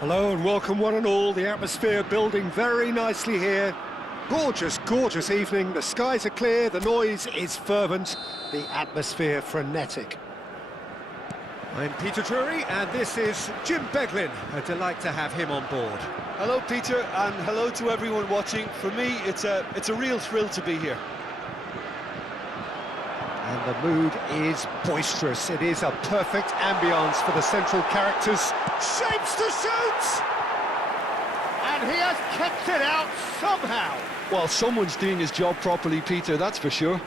Hello and welcome one and all. The atmosphere building very nicely here. Gorgeous, gorgeous evening. The skies are clear, the noise is fervent, the atmosphere frenetic. I'm Peter Drury and this is Jim Beglin. A delight to have him on board. Hello Peter, and hello to everyone watching. For me, it's a real thrill to be here. And the mood is boisterous. It is a perfect ambience for the central characters. Shapes to shoot! And he has kept it out somehow. Well, someone's doing his job properly, Peter, that's for sure.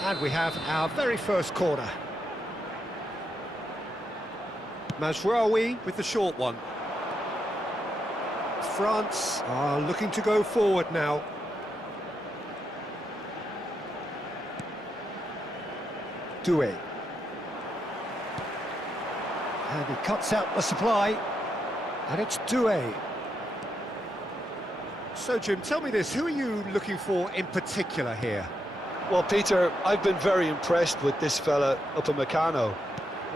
And we have our very first corner. Mazraoui with the short one. France are looking to go forward now. Doué. And he cuts out the supply. And it's Doué. So, Jim, tell me this, who are you looking for in particular here? Well, Peter, I've been very impressed with this fella Upamecano.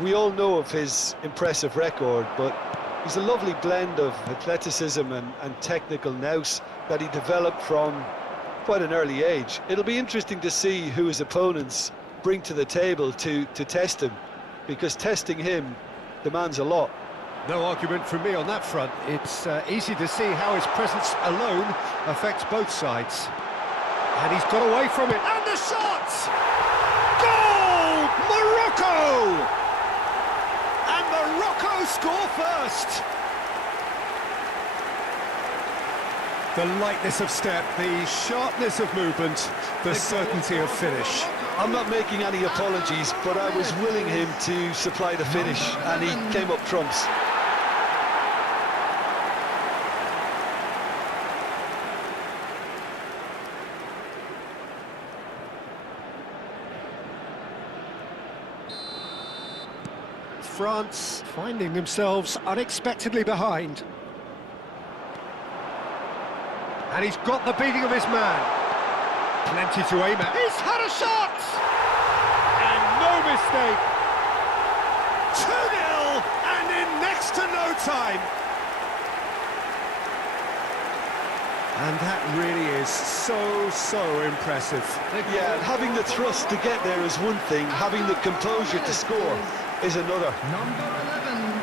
We all know of his impressive record, but he's a lovely blend of athleticism and technical nous that he developed from quite an early age. It'll be interesting to see who his opponents bring to the table to test him, because testing him demands a lot. No argument from me on that front. It's easy to see how his presence alone affects both sides. And he's got away from it, and the shot! Goal! Morocco! And Morocco score first! The lightness of step, the sharpness of movement, the certainty of finish. I'm not making any apologies, but I was willing him to supply the finish, and he came up trumps. France finding themselves unexpectedly behind. And he's got the beating of his man. Plenty to aim at. He's had a shot! And no mistake. 2-0 and in next to no time. And that really is so impressive. Yeah, and having the thrust to get there is one thing, having the composure to score is another. Number 11.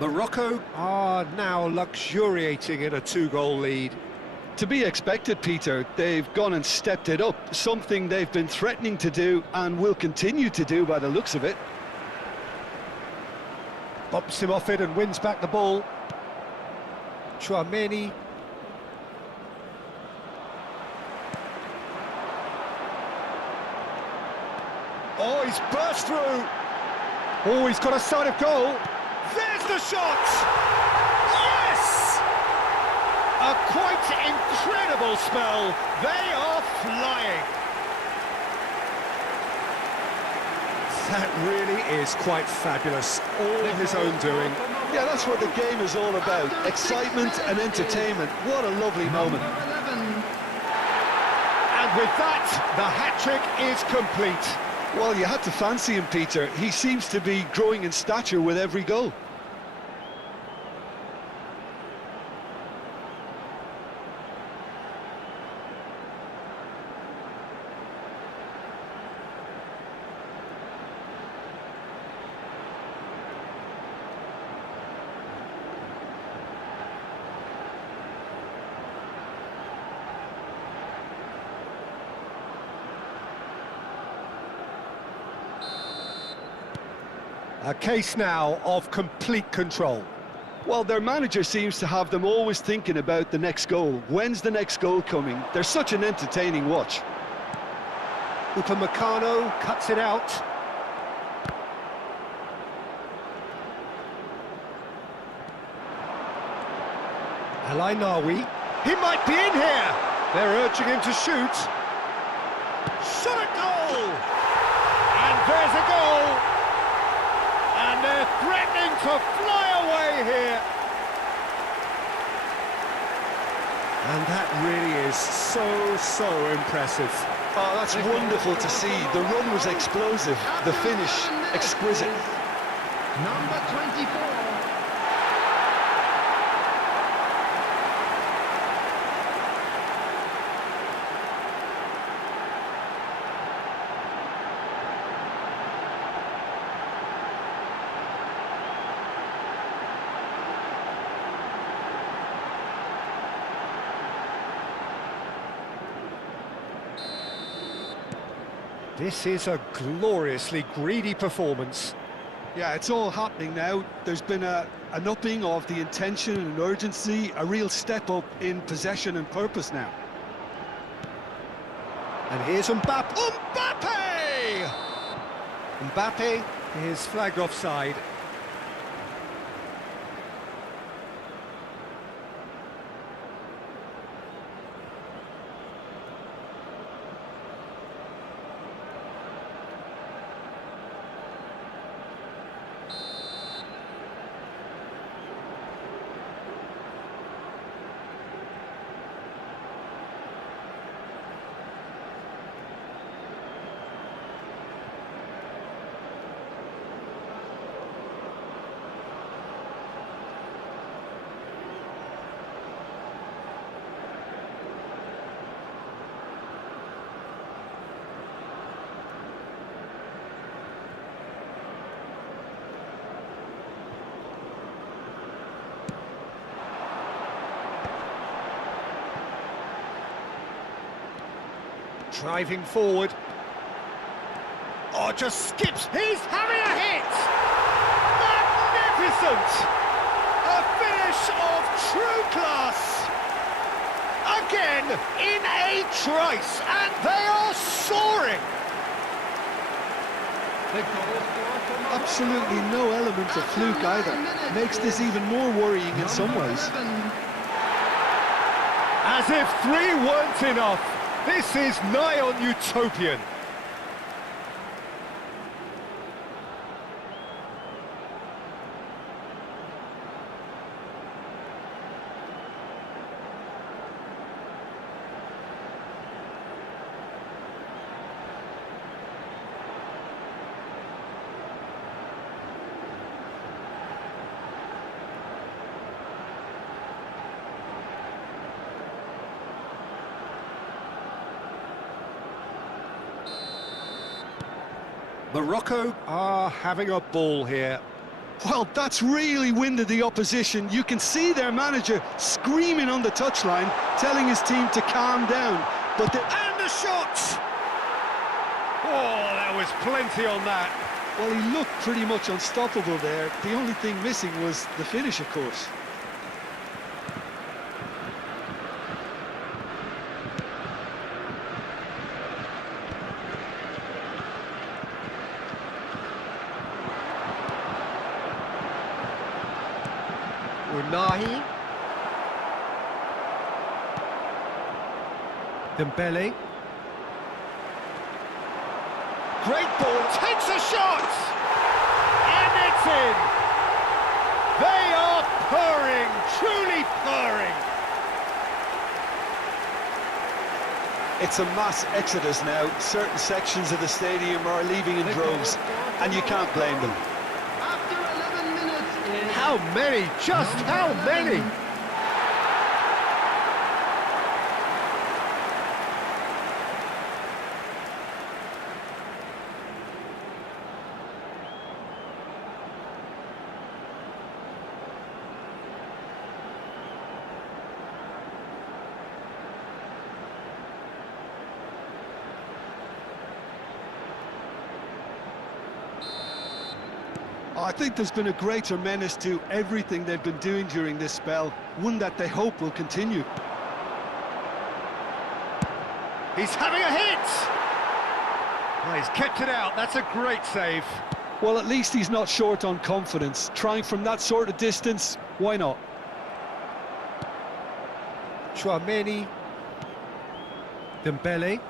Morocco are now luxuriating in a 2-goal lead. To be expected, Peter. They've gone and stepped it up, something they've been threatening to do and will continue to do by the looks of it. Bumps him off it and wins back the ball. Chouameni. Oh, he's burst through. Oh, he's got a sight of goal. There's the shot! Yes! A quite incredible spell. They are flying. That really is quite fabulous. All his own doing. Yeah, that's what the game is all about. Excitement and entertainment. What a lovely moment. And with that, the hat-trick is complete. Well, you had to fancy him, Peter. He seems to be growing in stature with every goal. A case now of complete control. Well, their manager seems to have them always thinking about the next goal. When's the next goal coming? They're such an entertaining watch. Upamecano cuts it out. Alainawi. He might be in here. They're urging him to shoot. Shot at goal! And there's a goal! And they're threatening to fly away here. And that really is so impressive. Oh, that's wonderful to see. The run was explosive, the finish exquisite. Number 24. This is a gloriously greedy performance. Yeah, it's all happening now. There's been an upping of the intention and urgency, a real step up in possession and purpose now. And here's Mbappe. Mbappe! Mbappe is flagged offside. Driving forward. Oh, just skips. He's having a hit! Magnificent! A finish of true class! Again, in a trice, and they are soaring! Absolutely no element of fluke either. Makes this even more worrying in some ways. As if 3 weren't enough. This is nigh on utopian. Morocco are having a ball here. Well, that's really winded the opposition. You can see their manager screaming on the touchline, telling his team to calm down. But And the shot! Oh, there was plenty on that. well, he looked pretty much unstoppable there. The only thing missing was the finish, of course. Unahi. Dembele. Great ball, takes a shot! And it's in! They are purring, truly purring! It's a mass exodus now. Certain sections of the stadium are leaving in droves, and you can't blame them. After 11 minutes. How many? Just how many? I think there's been a greater menace to everything they've been doing during this spell, one that they hope will continue. He's having a hit! Oh, he's kept it out, that's a great save. Well, at least he's not short on confidence. Trying from that sort of distance, why not? Chouameni. Dembele.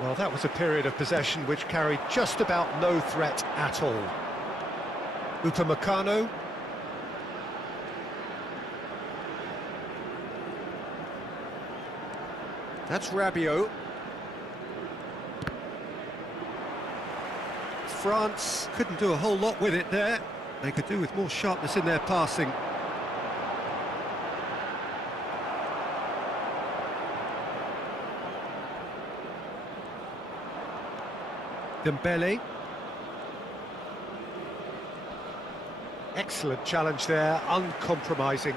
Well, that was a period of possession which carried just about no threat at all. Upamecano. That's Rabiot. France couldn't do a whole lot with it there. They could do with more sharpness in their passing. Dembele. Excellent challenge there, uncompromising.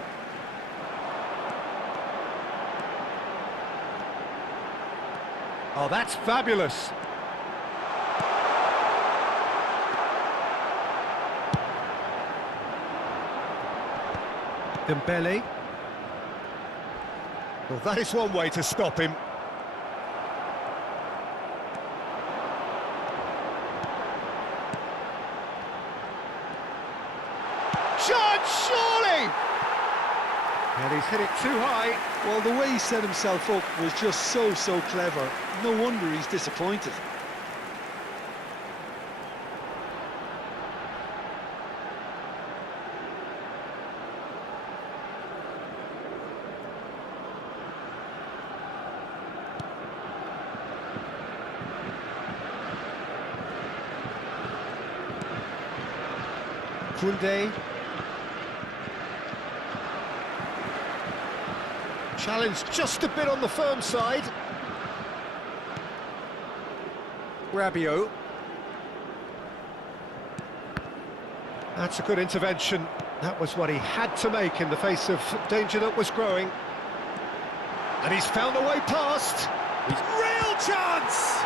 Oh, that's fabulous. Dembele. Well, that is one way to stop him. Chance, surely! And he's hit it too high. Well, the way he set himself up was just so clever. No wonder he's disappointed. Koundé. Challenge just a bit on the firm side. Rabiot. That's a good intervention. That was what he had to make in the face of danger that was growing. And he's found a way past. Real chance!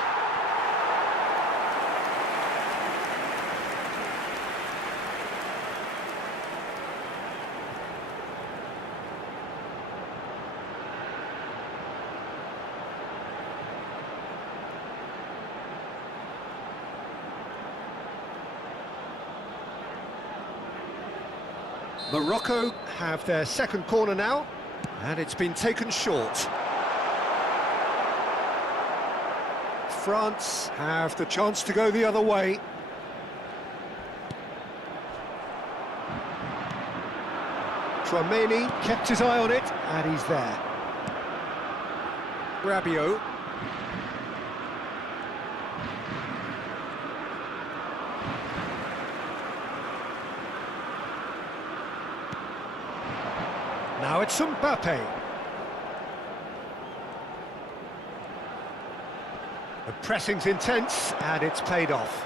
Morocco have their second corner now, and it's been taken short. France have the chance to go the other way. Chouameni kept his eye on it, and he's there. Rabiot. Now it's Mbappe. The pressing's intense, and it's paid off.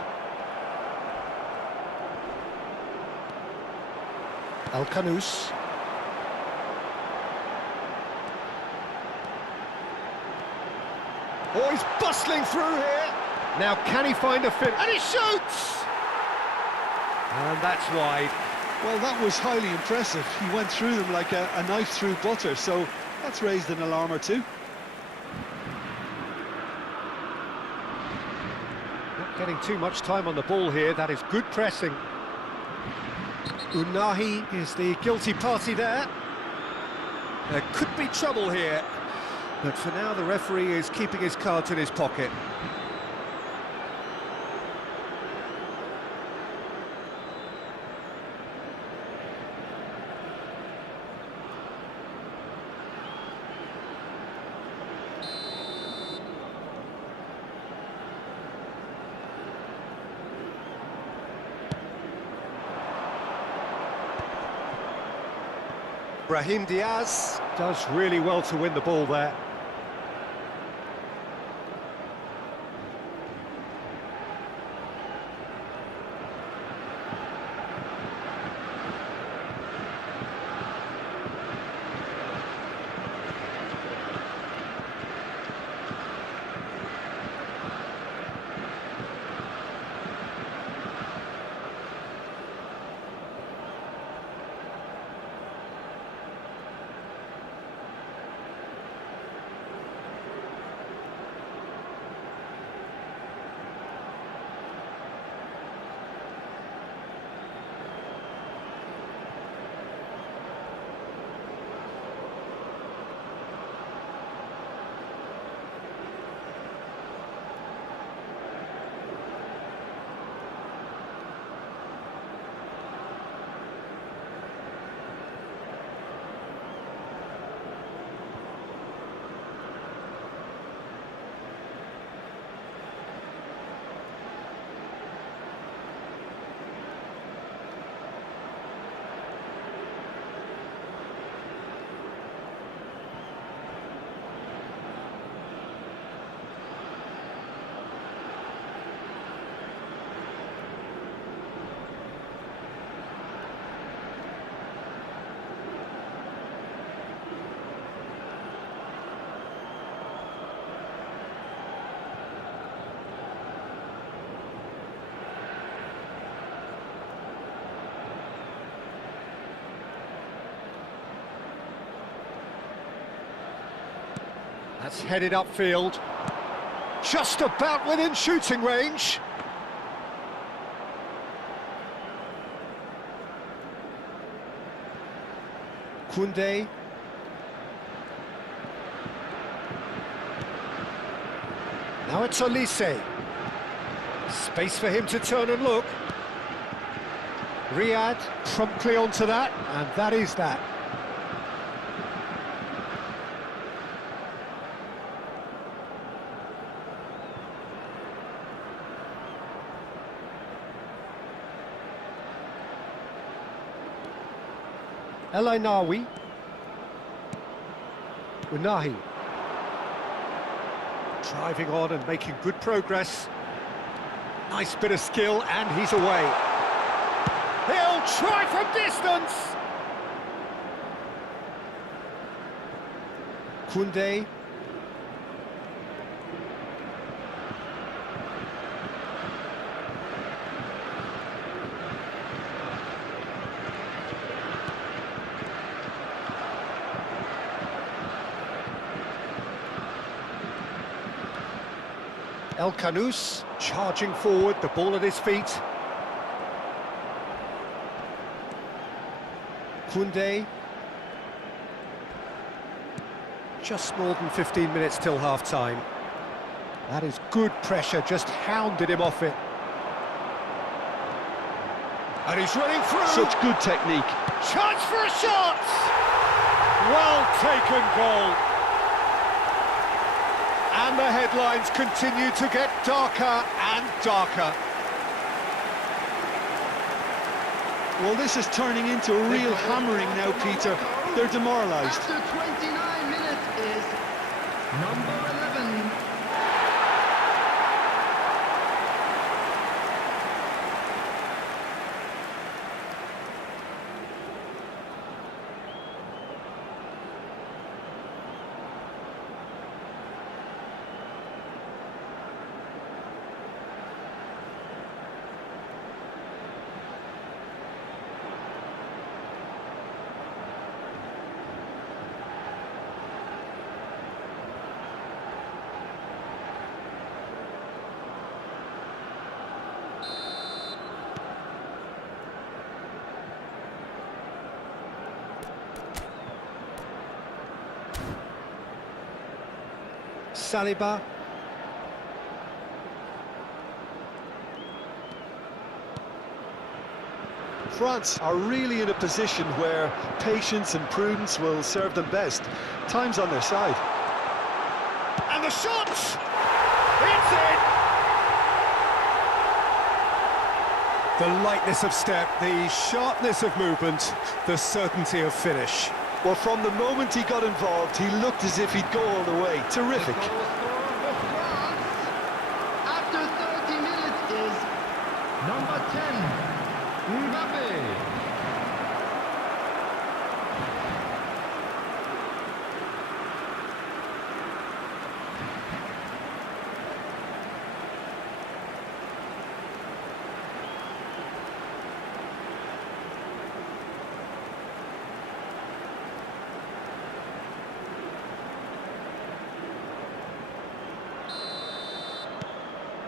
Al-Khanous. Oh, he's bustling through here. Now can he find a fit? And he shoots! And that's wide. Well, that was highly impressive. He went through them like a knife through butter, so that's raised an alarm or two. Not getting too much time on the ball here. That is good pressing. Unahi is the guilty party there. There could be trouble here, but for now the referee is keeping his cards in his pocket. Brahim Diaz does really well to win the ball there. That's headed upfield. Just about within shooting range. Koundé. Now it's Olise. Space for him to turn and look. Riyad promptly onto that, and that is that. El Ainawi. Unahi. Driving on and making good progress. Nice bit of skill, and he's away. He'll try from distance! Koundé. El Kanous charging forward, the ball at his feet. Koundé. Just more than 15 minutes till half-time. That is good pressure, just hounded him off it. And he's running through. Such good technique. Chance for a shot! Well taken goal. And the headlines continue to get darker and darker. Well, this is turning into a real hammering now, Peter. They're demoralised. After 29 minutes is number 11. Saliba. France are really in a position where patience and prudence will serve them best. Time's on their side. And the shot! It's in! The lightness of step, the sharpness of movement, the certainty of finish. Well, from the moment he got involved, he looked as if he'd go all the way. Terrific. Goal scorer for France after 30 minutes is number 10, Mbappe.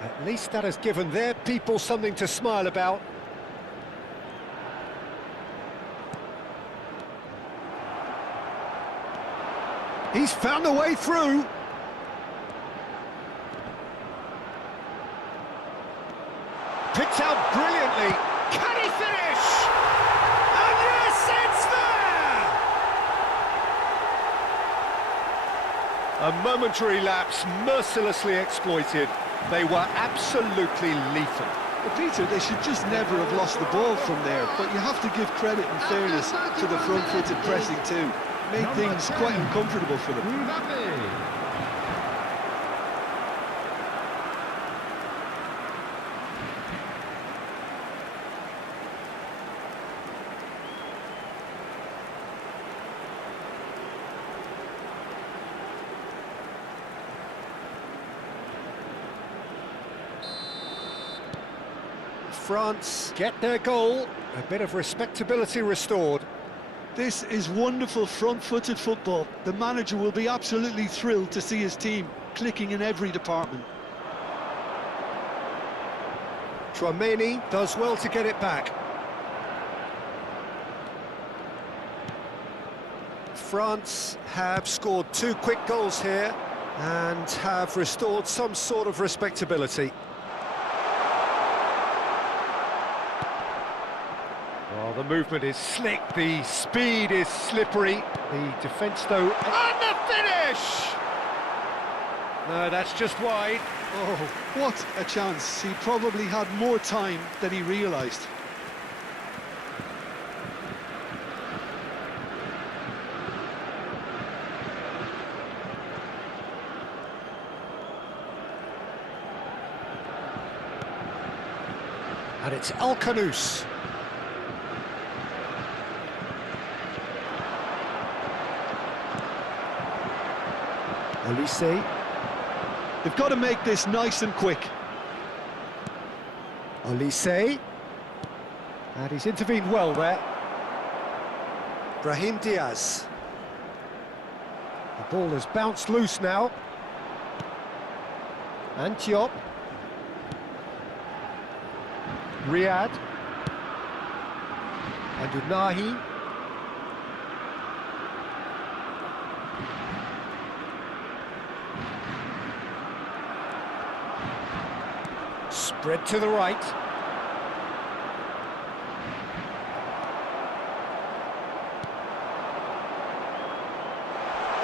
At least that has given their people something to smile about. He's found a way through. Picked out brilliantly. Can he finish? And yes, it's there! A momentary lapse mercilessly exploited. They were absolutely lethal. Well, Peter, they should just never have lost the ball from there, but you have to give credit and fairness to the front-footed pressing too. Made things quite uncomfortable for them. Mbappe. France get their goal, a bit of respectability restored. This is wonderful front-footed football. The manager will be absolutely thrilled to see his team clicking in every department. Tchouaméni does well to get it back. France have scored 2 quick goals here and have restored some sort of respectability. Well, the movement is slick, the speed is slippery, the defence though... And the finish! No, that's just wide. Oh, what a chance. He probably had more time than he realised. And it's Al-Khanous. Olise. They've got to make this nice and quick. Olise. And he's intervened well there. Brahim Diaz. The ball has bounced loose now. Antioch. Riyad. And Unahi. Spread to the right.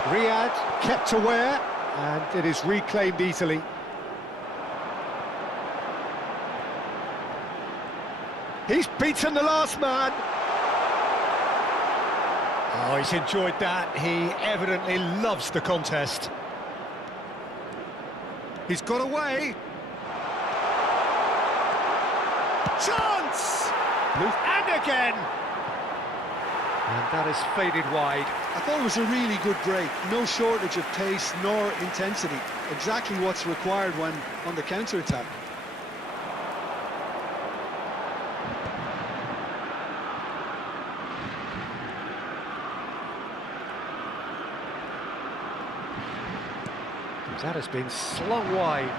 Riyad kept aware, and it is reclaimed easily. He's beaten the last man. Oh, he's enjoyed that. He evidently loves the contest. He's got away. Chance! And again! And that has faded wide. I thought it was a really good break. No shortage of pace nor intensity. Exactly what's required when on the counter-attack. That has been slung wide.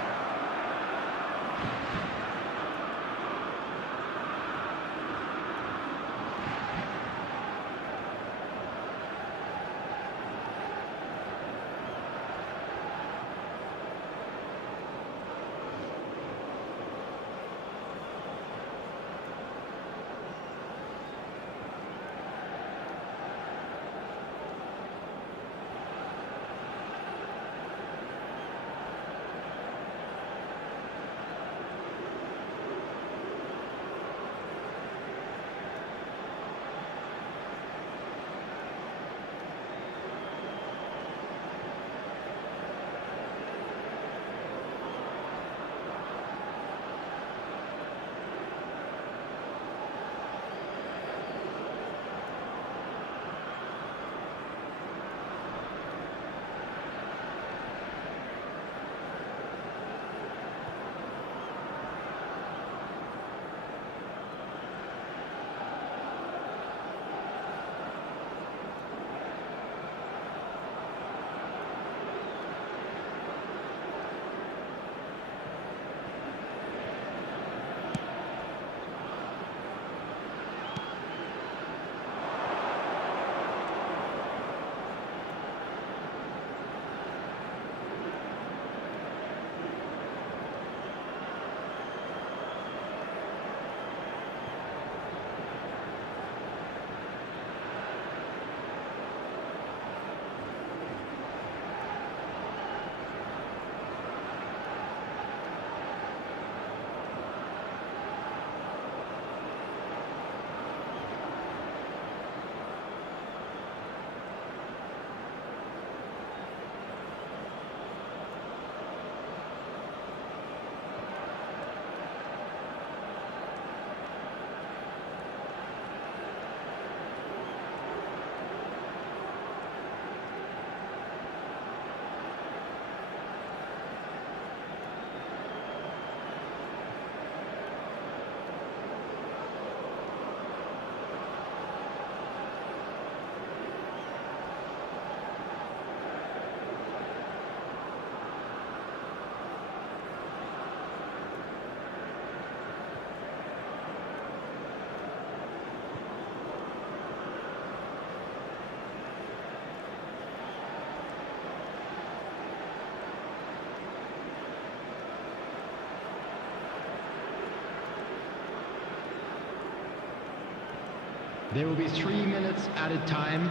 There will be 3 minutes added time.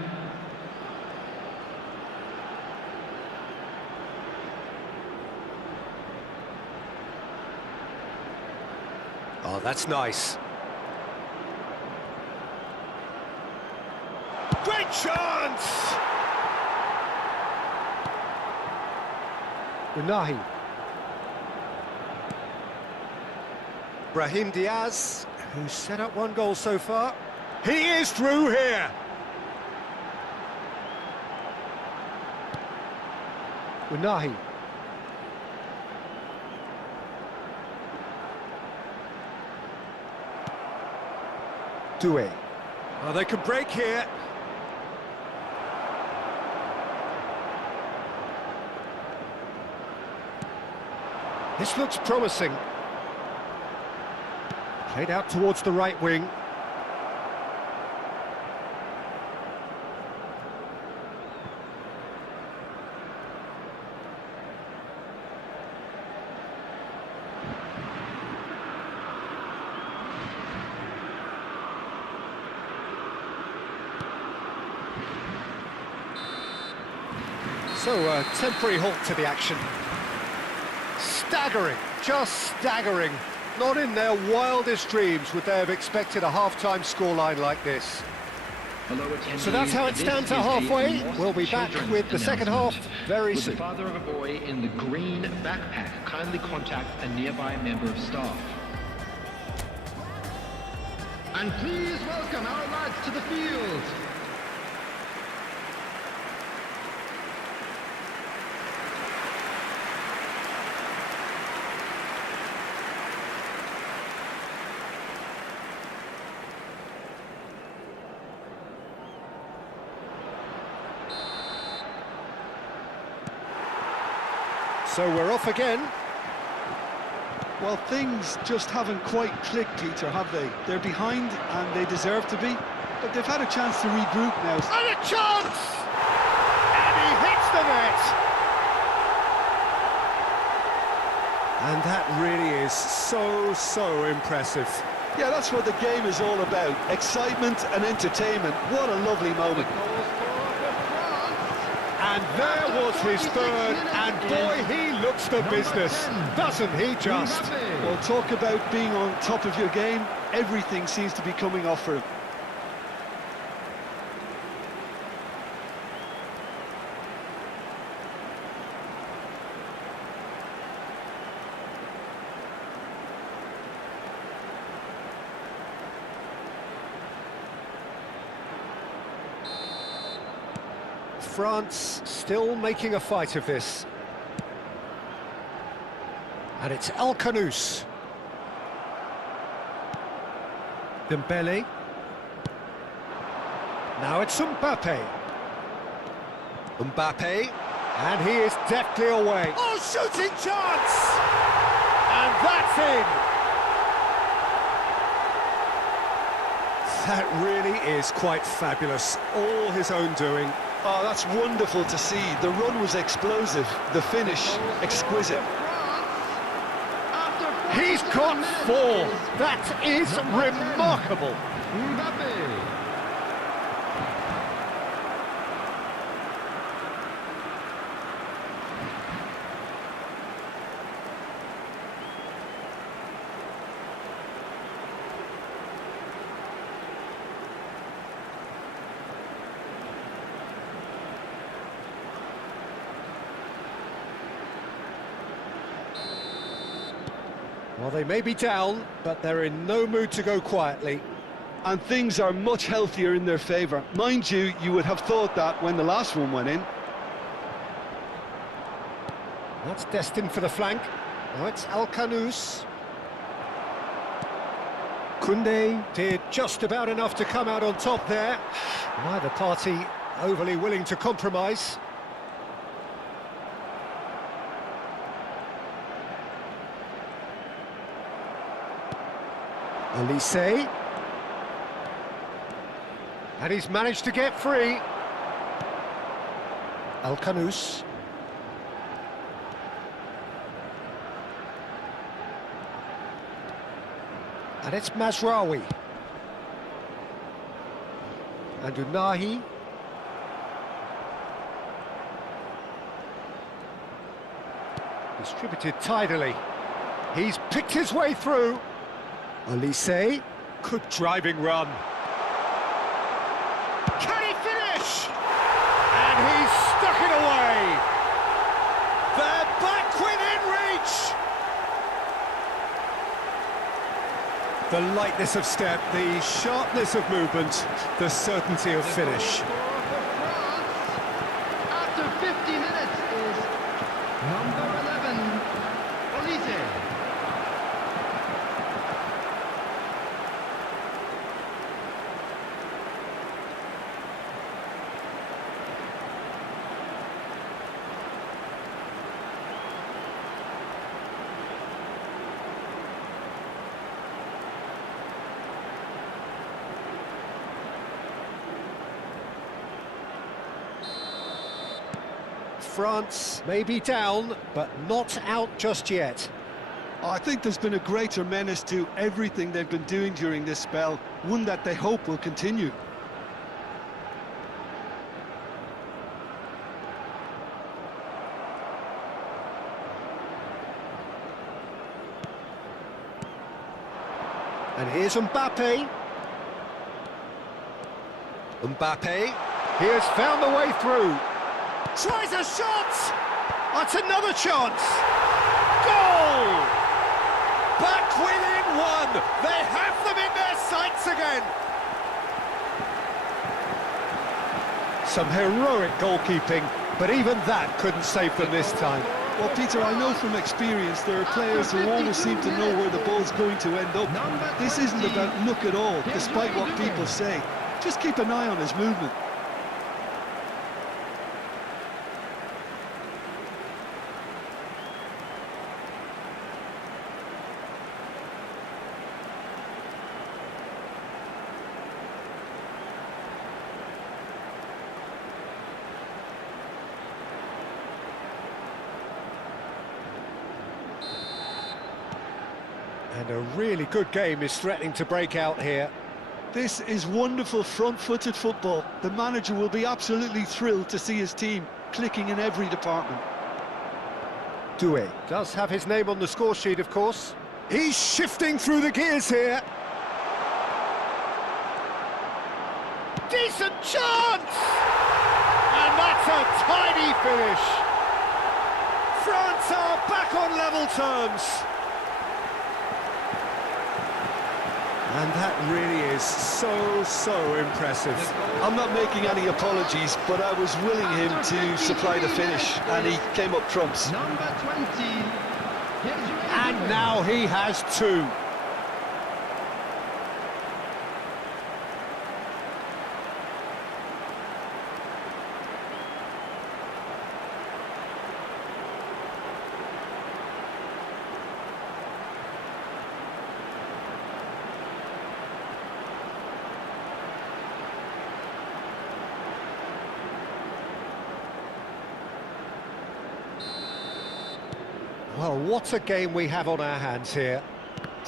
Oh, that's nice. Great chance! Unahi. Brahim Diaz, who's set up 1 goal so far. He is through here! Unahi. Doué. Oh, they can break here. This looks promising. Played out towards the right wing. So, a temporary halt to the action. Staggering, just staggering. Not in their wildest dreams would they have expected a half-time scoreline like this. So that's how it stands at halfway. We'll be back with the second half very soon. Would the father of a boy in the green backpack kindly contact a nearby member of staff? And please welcome our lads to the field. So we're off again. Well, things just haven't quite clicked, Peter, have they? They're behind, and they deserve to be, but they've had a chance to regroup now. And a chance! And he hits the net! And that really is so impressive. Yeah, that's what the game is all about. Excitement and entertainment. What a lovely moment. And there was his third, and boy, he looks the business, doesn't he just? Well, talk about being on top of your game. Everything seems to be coming off for him. France still making a fight of this. And it's El Khanous. Dembele. Now it's Mbappe. Mbappe. And he is deftly away. Oh, shooting chance! And that's in! That really is quite fabulous. All his own doing. Oh, that's wonderful to see. The run was explosive, the finish exquisite. He's got 4. That is remarkable. Well, they may be down, but they're in no mood to go quietly. And things are much healthier in their favour. Mind you, you would have thought that when the last one went in. That's destined for the flank. Now it's El Khanous. Koundé did just about enough to come out on top there. Neither party overly willing to compromise. Elise. And he's managed to get free. El Khanous. And it's Mazraoui. And Unahi. Distributed tidily. He's picked his way through. Olise. Good driving run. Can he finish? And he's stuck it away. They're back within reach. The lightness of step, the sharpness of movement, the certainty of finish. After 50 minutes is number 11, Olise. France may be down, but not out just yet. I think there's been a greater menace to everything they've been doing during this spell, one that they hope will continue. And here's Mbappe. Mbappe, he has found the way through. Tries a shot! That's another chance! Goal! Back within one! They have them in their sights again! Some heroic goalkeeping, but even that couldn't save them this time. Well, Peter, I know from experience there are players who always seem to know where the ball's going to end up. This isn't about luck at all, despite what people say. Just keep an eye on his movement. And a really good game is threatening to break out here. This is wonderful front-footed football. The manager will be absolutely thrilled to see his team clicking in every department. Doué does have his name on the score sheet, of course. He's shifting through the gears here. Decent chance! And that's a tiny finish. France are back on level terms. And that really is so impressive. I'm not making any apologies, but I was willing him to supply the finish, and he came up trumps. Number 20. And now he has two. Well, what a game we have on our hands here.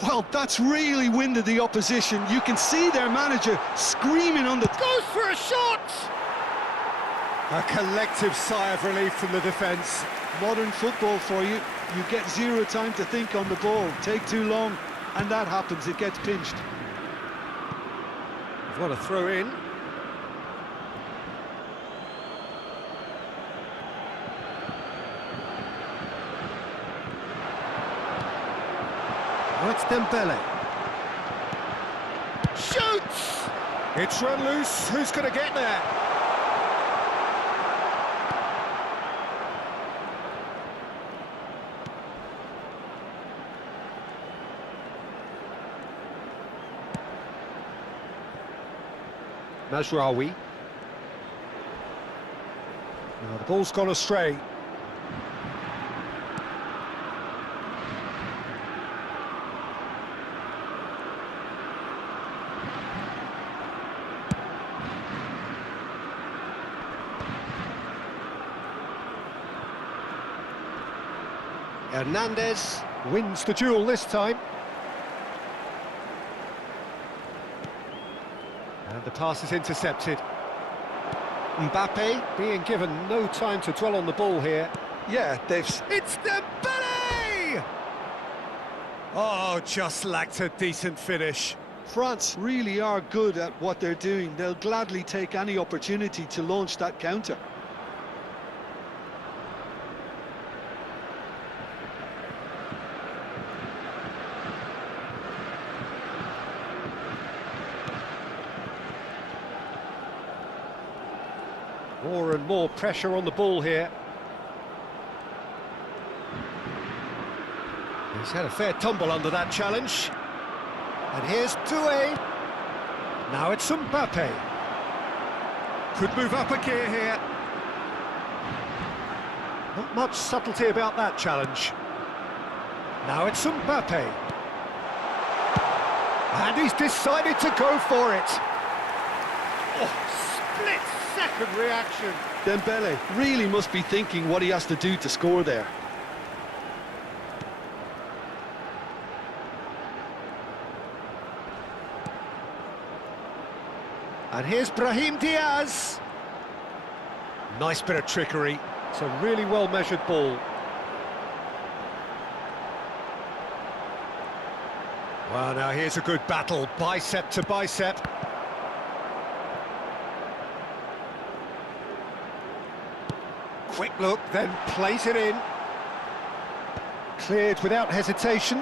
Well, that's really winded the opposition. You can see their manager screaming on the... Goes for a shot! A collective sigh of relief from the defence. Modern football for you. You get zero time to think on the ball. Take too long, and that happens. It gets pinched. We've got a throw in. Oh, it's Dembele. Shoots! It's run loose. Who's going to get there? Mazraoui. Now the ball's gone astray. Hernandez wins the duel this time. And the The pass is intercepted. Mbappe being given no time to dwell on the ball here. Yeah, It's Dembele! Oh, just lacked a decent finish. France really are good at what they're doing. They'll gladly take any opportunity to launch that counter. More and more pressure on the ball here. He's had a fair tumble under that challenge. And here's Doué. Now it's Mbappe. Could move up a gear here. Not much subtlety about that challenge. Now it's Mbappe. And he's decided to go for it. Oh, split-second reaction. Dembele really must be thinking what he has to do to score there. And here's Brahim Diaz. Nice bit of trickery. It's a really well-measured ball. Well, now here's a good battle, bicep to bicep. Quick look, then plays it in. Cleared without hesitation.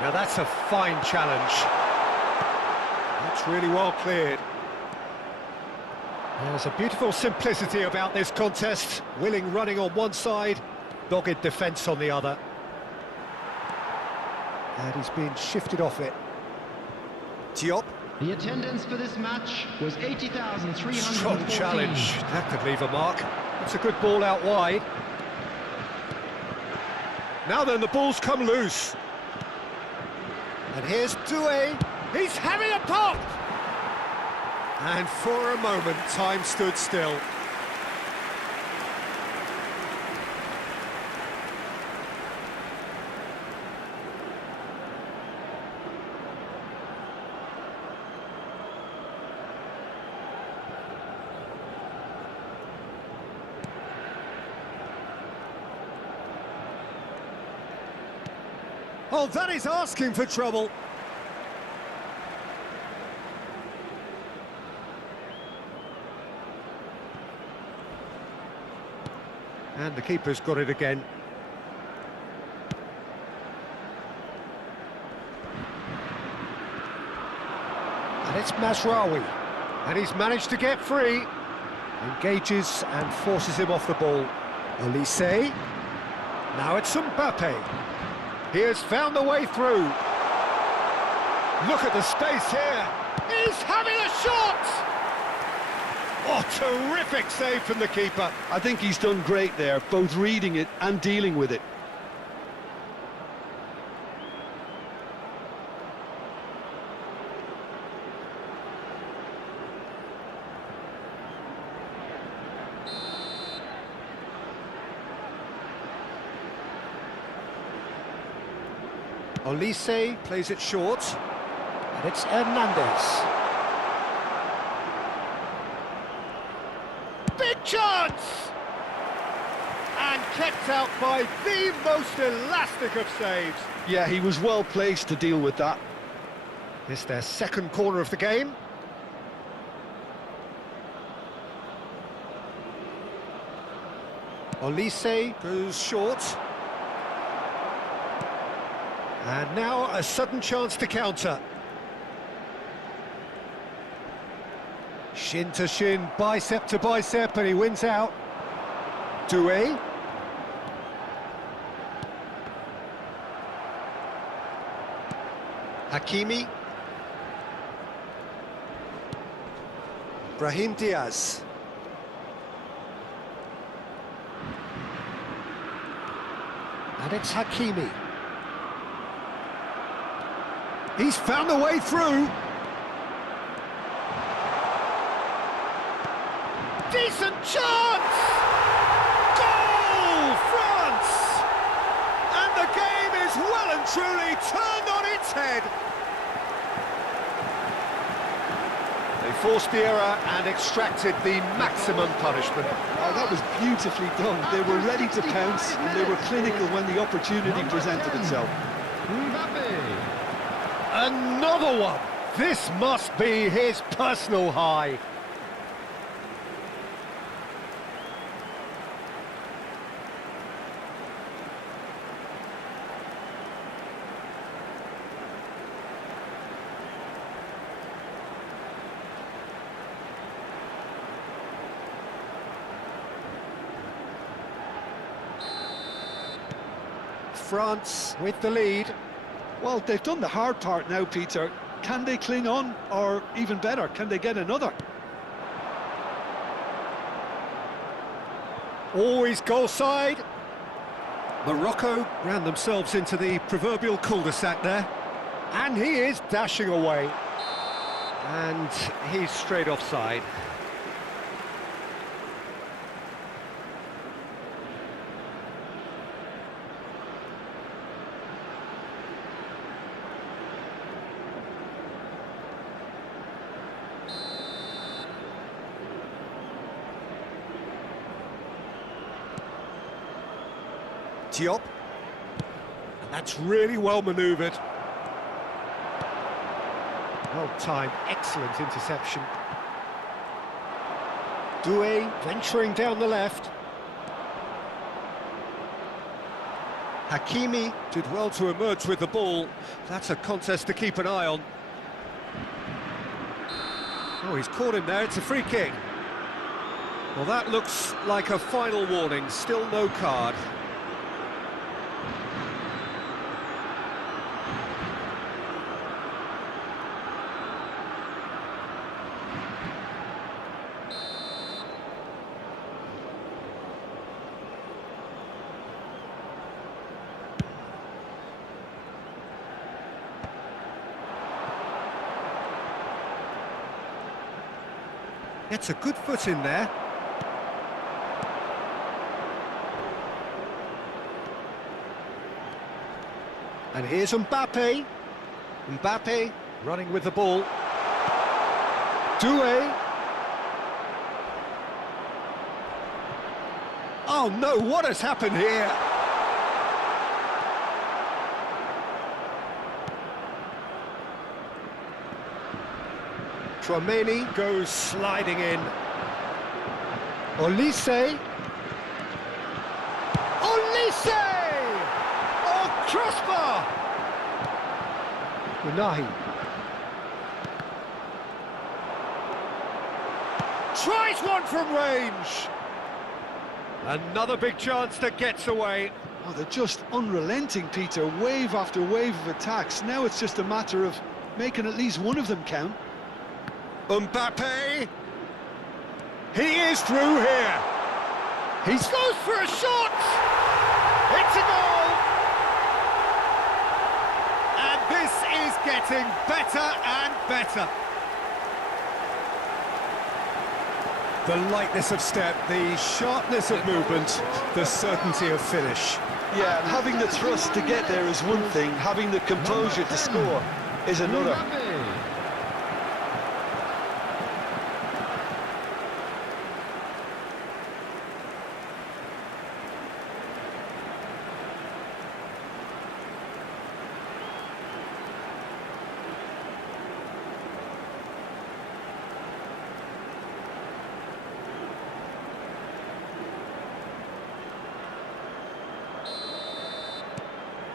Now that's a fine challenge. That's really well cleared. There's a beautiful simplicity about this contest. Willing running on one side, dogged defence on the other. And he's been shifted off it. Diop. The attendance for this match was 80,314. Strong challenge. That could leave a mark. That's a good ball out wide. Now then, the ball's come loose. And here's Doué. He's having a pop! And for a moment, time stood still. Oh, that is asking for trouble. And the keeper's got it again. And it's Mazraoui. And he's managed to get free. Engages and forces him off the ball. Olise. Now it's Mbappe. He has found the way through. Look at the space here. He's having a shot! Oh, terrific save from the keeper. I think he's done great there, both reading it and dealing with it. Olise plays it short, and it's Hernandez. Big chance! And kept out by the most elastic of saves. Yeah, he was well placed to deal with that. It's their second corner of the game. Olise goes short. And now a sudden chance to counter. Shin to shin, bicep to bicep, and he wins out. Doué. Hakimi. Brahim Diaz. And it's Hakimi. He's found the way through. Decent chance! Goal, France! And the game is well and truly turned on its head. enforced the error and extracted the maximum punishment. Oh, that was beautifully done. They were ready to pounce, and they were clinical when the opportunity presented itself. Another one! This must be his personal high. France with the lead. Well, they've done the hard part now, Peter. Can they cling on, or even better, can they get another? Always goal side. Morocco ran themselves into the proverbial cul-de-sac there. And he is dashing away. And he's straight offside. Diop. And that's really well manoeuvred. Well timed, excellent interception. Doué venturing down the left. Hakimi did well to emerge with the ball. That's a contest to keep an eye on. Oh, he's caught him there, it's a free kick. Well, that looks like a final warning, still no card. Gets a good foot in there. And here's Mbappe. Mbappe running with the ball. Doué. Oh no, what has happened here? Tchouaméni goes sliding in. Olise. Olise! Oh, crossbar! Unahi. Tries one from range. Another big chance that gets away. Oh, they're just unrelenting, Peter. Wave after wave of attacks. Now it's just a matter of making at least one of them count. Mbappe. He is through here. He goes for a shot. It's a goal. And this is getting better and better. The lightness of step, the sharpness of movement, the certainty of finish. Yeah, and having the thrust to get there is one thing, having the composure to score is another.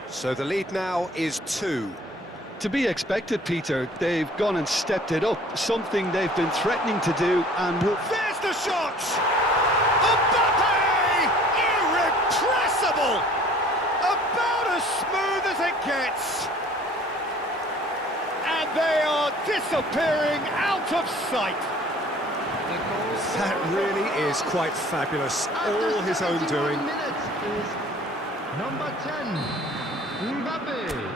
So the lead now is 2. To be expected, Peter. They've gone and stepped it up, something they've been threatening to do, and there's the shot! Mbappe! Irrepressible! About as smooth as it gets. And they are disappearing out of sight. That really is quite fabulous. All his own doing. Number 10. Mbappe.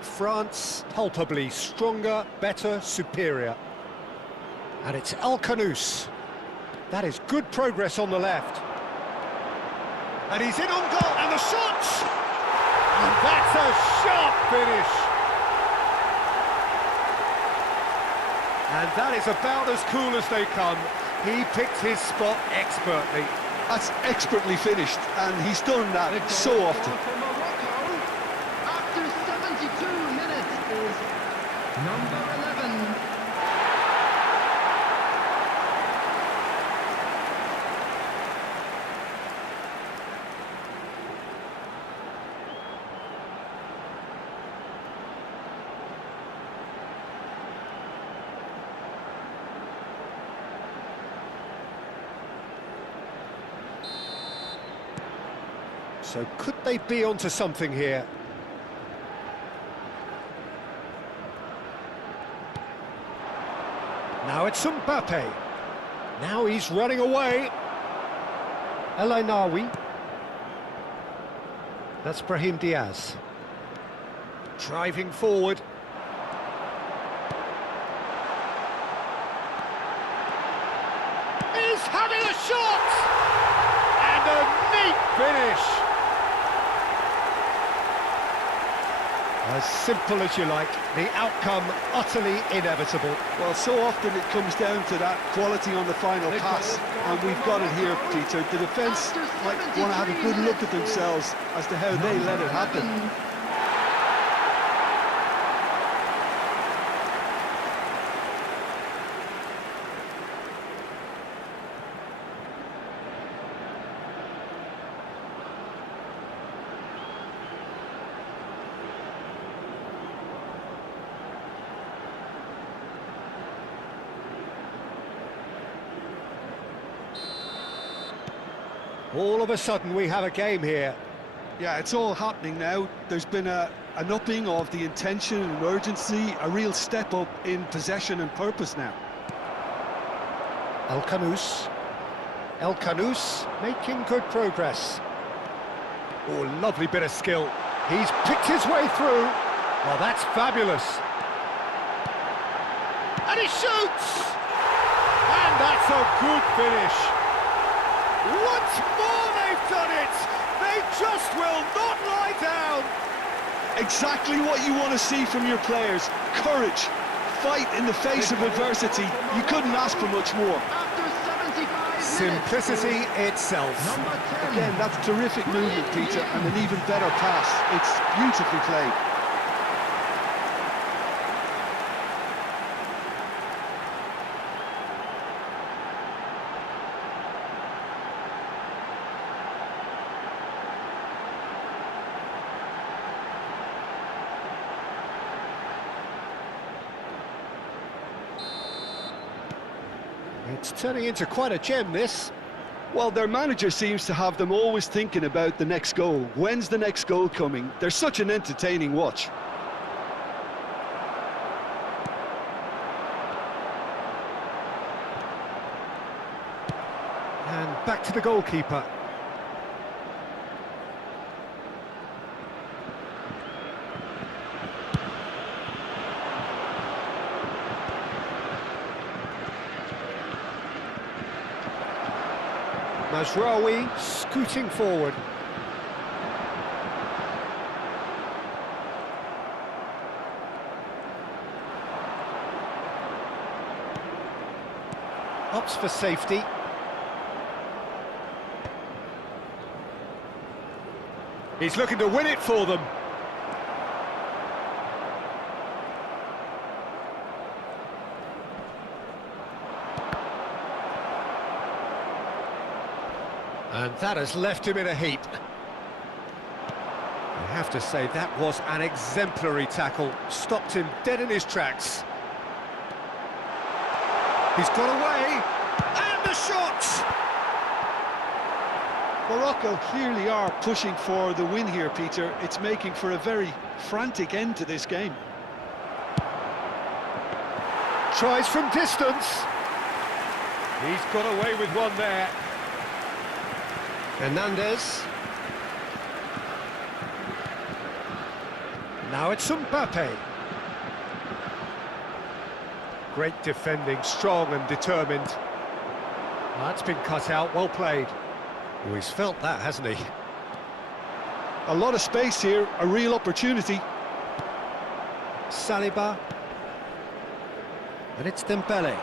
France palpably stronger, better, superior. And it's El Khanous. That is good progress on the left. And he's in on goal, and the shot! And that's a sharp finish. And that is about as cool as they come. He picked his spot expertly. That's expertly finished, and he's done that so often. For Morocco, after 72 minutes, is number 11. So could they be onto something here? Now it's Mbappe. Now he's running away. El Ainawi. That's Brahim Diaz. Driving forward. He's having a shot! And a neat finish! As simple as you like, the outcome utterly inevitable. Well, so often it comes down to that quality on the final pass, and we've got it here, Peter. The defence might want to have a good look at themselves as to how they let it happen. All of a sudden we have a game here. Yeah, it's all happening now. There's been an upping of the intention and urgency, a real step up in possession and purpose now. El Khanous. El Khanous making good progress. Oh, lovely bit of skill. He's picked his way through. Oh, that's fabulous. And he shoots! And that's a good finish. Once more they've done it! They just will not lie down! Exactly what you want to see from your players. Courage, fight in the face of adversity. You couldn't ask for much more. After 75 Simplicity itself. number 10. Again, that's terrific movement, Peter, and an even better pass. It's beautifully played. It's turning into quite a gem, this. Well, their manager seems to have them always thinking about the next goal. When's the next goal coming? They're such an entertaining watch. And back to the goalkeeper. Mazraoui scooting forward. Opts for safety. He's looking to win it for them. And that has left him in a heap. I have to say, that was an exemplary tackle. Stopped him dead in his tracks. He's got away. And the shot! Morocco clearly are pushing for the win here, Peter. It's making for a very frantic end to this game. Tries from distance. He's got away with one there. Hernandez. Now it's Mbappe. Great defending, strong and determined. That's been cut out, well played. Oh, he's felt that, hasn't he? A lot of space here, a real opportunity. Saliba. And it's Dembele.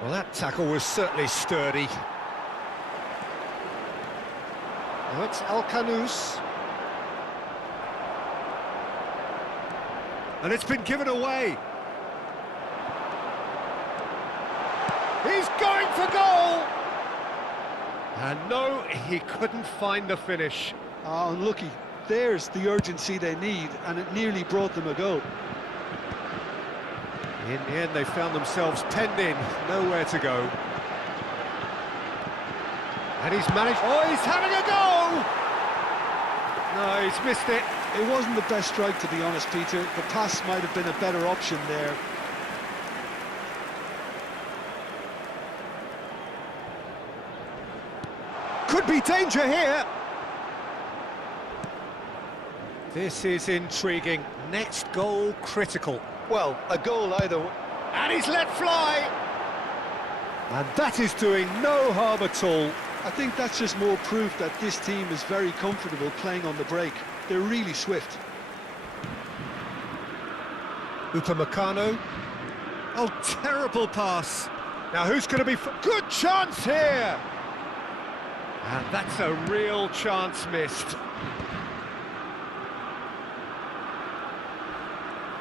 Well, that tackle was certainly sturdy. Now it's El Kanous. And it's been given away. He's going for goal! And no, he couldn't find the finish. Ah, unlucky. There's the urgency they need, and it nearly brought them a goal. In the end, they found themselves penned in, nowhere to go. And he's managed... Oh, he's having a go! No, he's missed it. It wasn't the best strike, to be honest, Peter. The pass might have been a better option there. Could be danger here. This is intriguing. Next goal critical. Well, a goal either way. And he's let fly. And that is doing no harm at all. I think that's just more proof that this team is very comfortable playing on the break. They're really swift. Upamecano. Oh, terrible pass. Now who's going to be... Good chance here. And that's a real chance missed.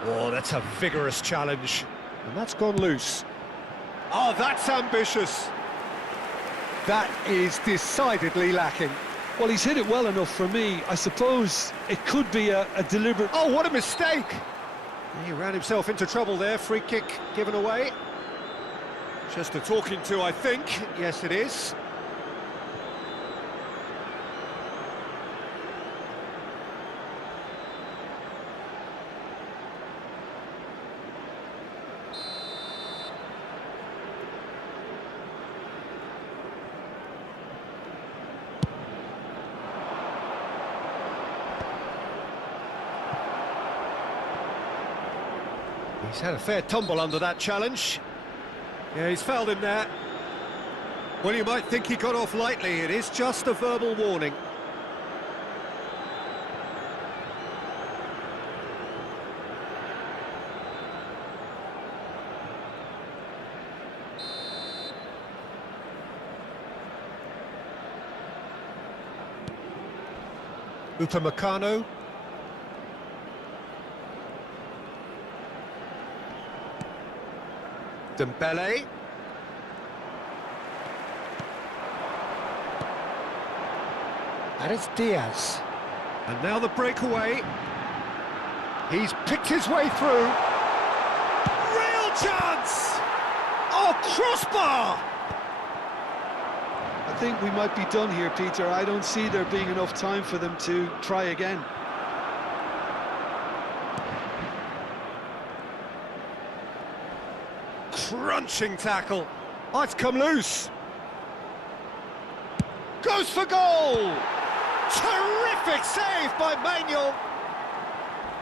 Oh, that's a vigorous challenge. And that's gone loose. Oh, that's ambitious. That is decidedly lacking. Well, he's hit it well enough for me. I suppose it could be a deliberate... Oh, what a mistake! He ran himself into trouble there. Free kick given away. Just a talking to, I think. Yes, it is. He's had a fair tumble under that challenge. Yeah, he's fouled him there. Well, you might think he got off lightly. It is just a verbal warning. Upamecano. Dembele. And it's Diaz. And now the breakaway. He's picked his way through. Real chance! Oh, crossbar! I think we might be done here, Peter. I don't see there being enough time for them to try again. Crunching tackle. Oh, it's come loose. Goes for goal! Terrific save by Manuel.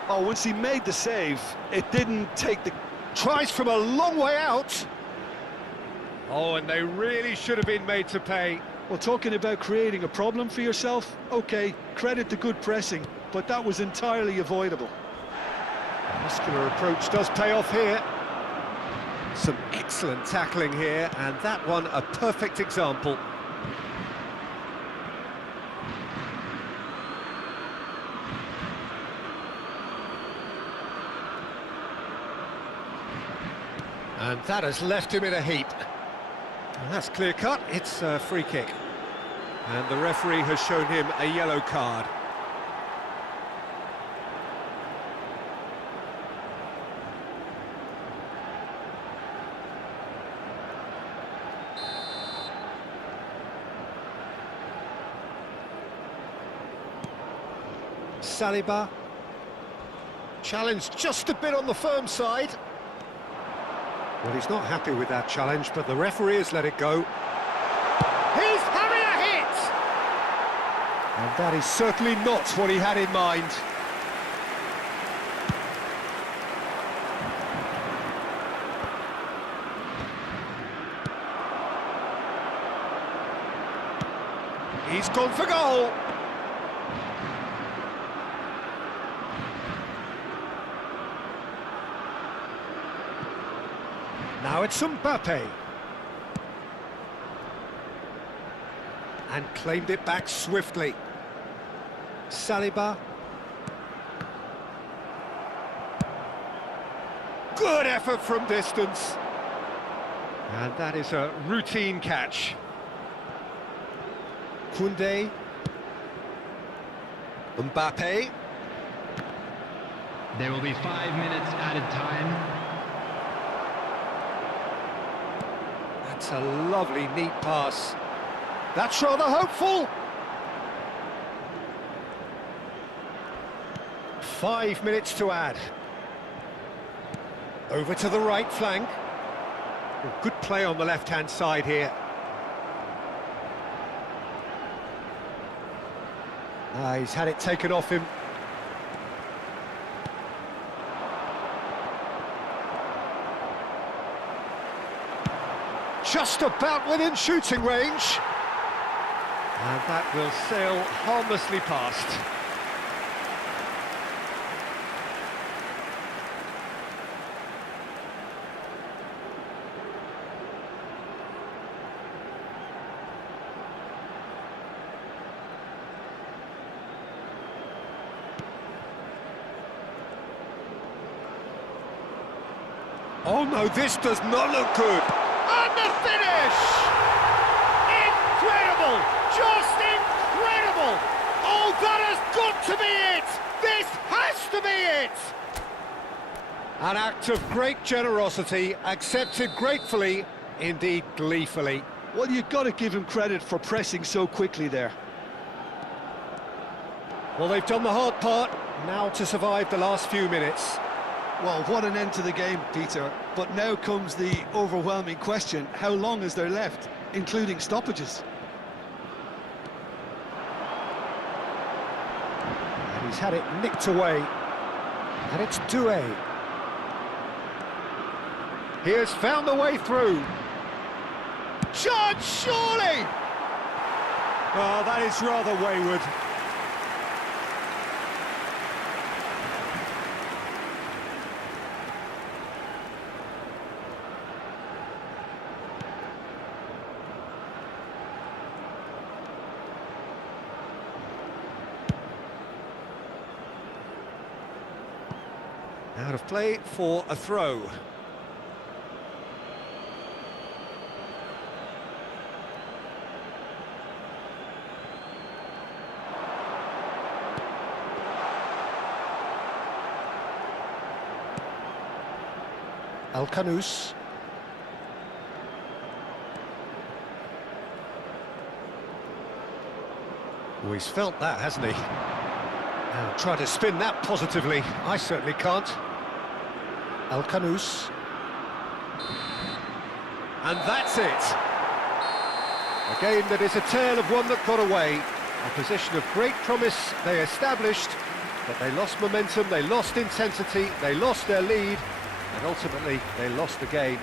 Oh, once he made the save, it didn't take the... Tries from a long way out. Oh, and they really should have been made to pay. Well, talking about creating a problem for yourself, OK, credit the good pressing, but that was entirely avoidable. Muscular approach does pay off here. Some excellent tackling here, and that one a perfect example. And that has left him in a heap. And that's clear cut, it's a free kick. And the referee has shown him a yellow card. Saliba. Challenged just a bit on the firm side. Well, he's not happy with that challenge, but the referee has let it go. He's having a hit! And that is certainly not what he had in mind. He's gone for goal. Now it's Mbappe. And claimed it back swiftly. Saliba. Good effort from distance. And that is a routine catch. Koundé. Mbappe. There will be 5 minutes added time. That's a lovely, neat pass. That's rather hopeful. 5 minutes to add. Over to the right flank. Good play on the left-hand side here. He's had it taken off him. Just about within shooting range. And that will sail harmlessly past. Oh no, this does not look good. And the finish! Incredible! Just incredible! Oh, that has got to be it! This has to be it! An act of great generosity, accepted gratefully, indeed gleefully. Well, you've got to give him credit for pressing so quickly there. Well, they've done the hard part, now to survive the last few minutes. Well, what an end to the game, Peter. But now comes the overwhelming question, how long is there left, including stoppages? And he's had it nicked away. And it's Doué. He has found the way through. Chance, surely! Oh, that is rather wayward. Out of play for a throw. Al-Kanous. Oh, he's felt that, hasn't he? Now, try to spin that positively. I certainly can't. Al-Kanous. And that's it. A game that is a tale of one that got away. A position of great promise they established, but they lost momentum, they lost intensity, they lost their lead, and ultimately they lost the game.